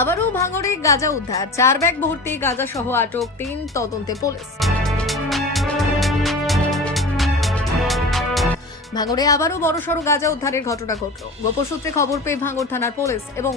আবারও ভাঙড়ে গাঁজা উদ্ধার, 4 ব্যাগ ভর্তি গাঁজা সহ আটক 3, তদন্তে পুলিশ। ভাঙড়ে আবারও বড়সড় গাঁজা উদ্ধারের ঘটনা ঘটল। গোপন সূত্রে খবর পেয়ে ভাঙড় থানার পুলিশ এবং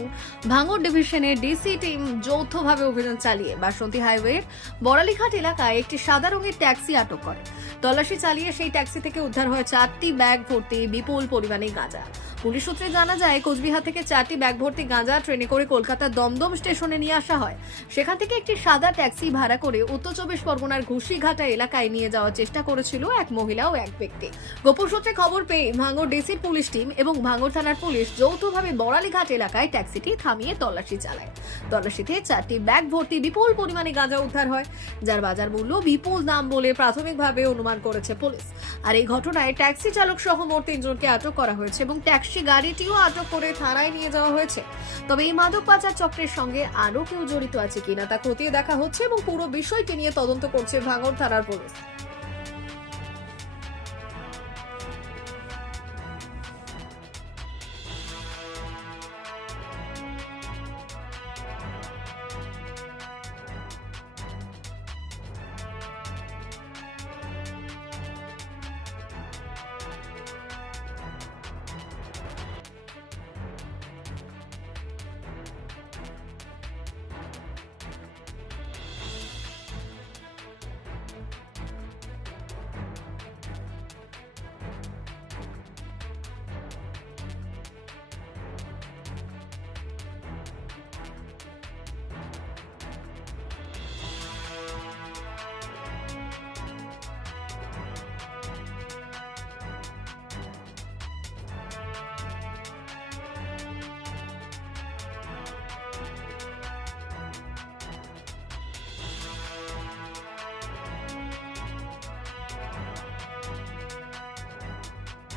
ভাঙড় ডিভিশনের ডিসি টিম যৌথভাবে অভিযান চালিয়ে বাসন্তী হাইওয়ের বড়ালিঘাট এলাকায় একটি সাদা রঙের ট্যাক্সি আটক করে। তল্লাশি চালিয়ে সেই ট্যাক্সি থেকে উদ্ধার হয় 4টি ব্যাগ ভর্তি বিপুল পরিমাণে গাঁজা। পুলিশ সূত্রে জানা যায়, কোচবিহার থেকে 4টি ব্যাগ ভর্তি গাঁজা ট্রেনে করে কলকাতার দমদম স্টেশনে নিয়ে আসা হয়। সেখান থেকে একটি সাদা ট্যাক্সি ভাড়া করে উত্তর 24 পরগনার ঘুষিঘাটা এলাকায় নিয়ে যাওয়ার চেষ্টা করেছিল এক মহিলা ও এক ব্যক্তি। গোপন সূত্রে খবর পেয়ে ভাঙড় ডিসির পুলিশ টিম এবং ভাঙড় থানার পুলিশ যৌথভাবে বড়ালিঘাট এলাকায় ট্যাক্সিটি থামিয়ে তল্লাশি চালায়। তল্লাশিতে 4টি ব্যাগ ভর্তি বিপুল পরিমাণে গাঁজা উদ্ধার হয়, যার বাজার মূল্য বিপুল দাম বলে প্রাথমিকভাবে অনুমান করেছে পুলিশ। আর এই ঘটনায় ট্যাক্সি চালক সহ মোট 3 জনকে আটক করা হয়েছে এবং ট্যাক্সি গাড়িটিও আটক করে থানায় নিয়ে যাওয়া হয়েছে। তবে এই মাদক পাচার চক্রের সঙ্গে আরো কেউ জড়িত আছে কিনা তা খতিয়ে দেখা হচ্ছে এবং পুরো বিষয়টি নিয়ে তদন্ত করছে ভাঙড় থানার পুলিশ।